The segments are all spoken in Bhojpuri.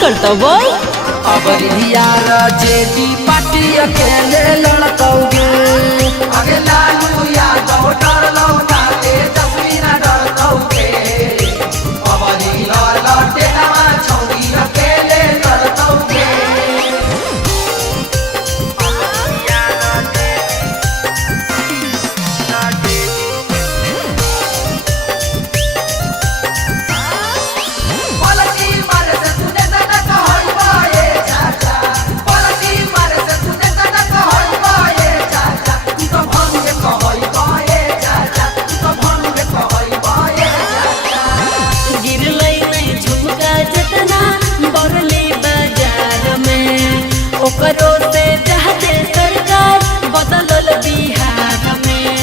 करता बोल। अब यार जेडी पार्टी अकेले लड़तौगे अगे लालू यादव डरलौ ना तेजस्वी ना डरतौगे अब लड़ते नवा छौरी अकेले लड़तौगे। ओकरो से चाहते सरकार बदलल बिहार में,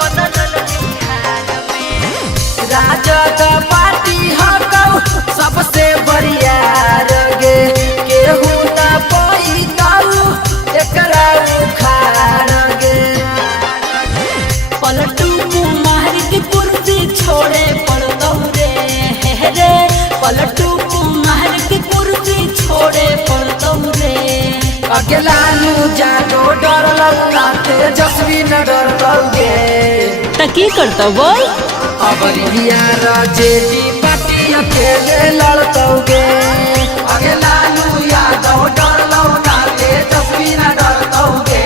बदलल बिहार में। राजद पार्टी हकौ सबसे बढ़िया गे केहू न पैतौ एकरा उखाड़ गे। पलटू कुमार की कुर्सी छोड़े पड़तौ रे, पलटू कुमार की कुर्सी छोड़े पड़तौ रे। अगे लालू यादव डरलौ ना तेजस्वी न डरतौगे त की करता बोल। अब यार जेडी पार्टी अकेले लड़तौगे अगे लालू यादव डरलौ ना तेजस्वी न डरतौगे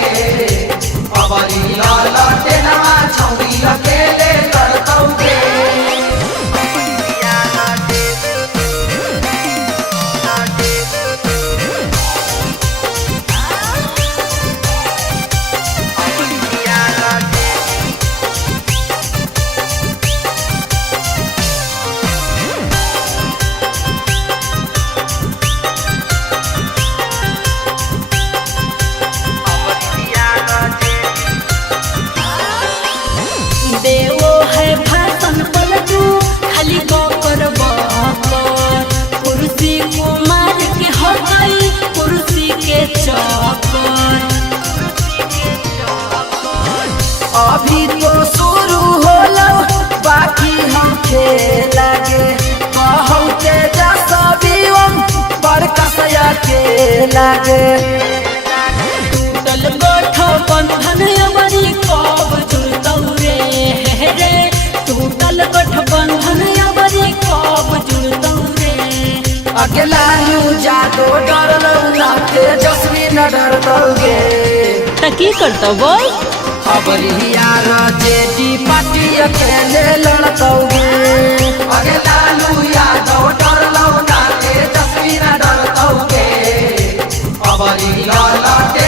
अब लड़ते नवा छौरी अकेले लड़तौगे। देवो है भाषण पलटू खाली बकर बकर, कुर्सी कुमार के हो गई कुर्सी के चक्कर। अभी तो शुरू होलो बाकी हम खेला गे कहौ तेजस्वी पर कसया के लागे। टूटल गठबंधन अबरी कब जुड़तौ रे, टूटल गठबंधन अबरी कब जुड़तौ रे। अगे लालू यादव डरलौ ना तेजस्वी न डरतौगे त की करता बोल। अब यार जेडी पार्टी अकेले लड़तौगे अगे लालू यादव डरलौ ना तेजस्वी न डरतौगे अब लड़ते